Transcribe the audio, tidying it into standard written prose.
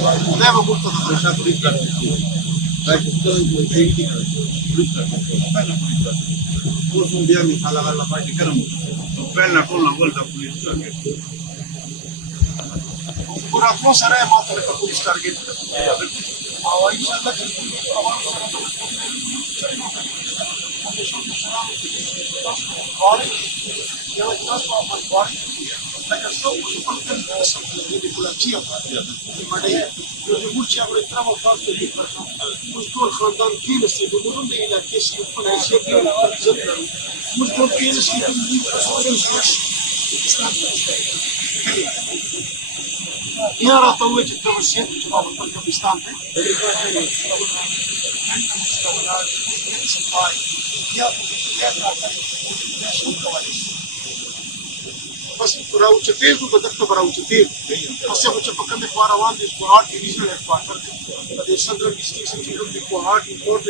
دائما مرتبط بالاشياء politica. Politica. Bella politica. Forse un dia mi fa la parte che era bella con la volta politica. Ora cosa sarà molto le populista che او ان شاء الله يا طويت التوسيط في بستانته بس راوچتي کو بدخته راوچتي اوسه بچ په کومه خبره وان دي سپورت ډیویژن هډ کوارټر د سنټرل ډیسټریکټ سټیټ د کوهارت امپورټ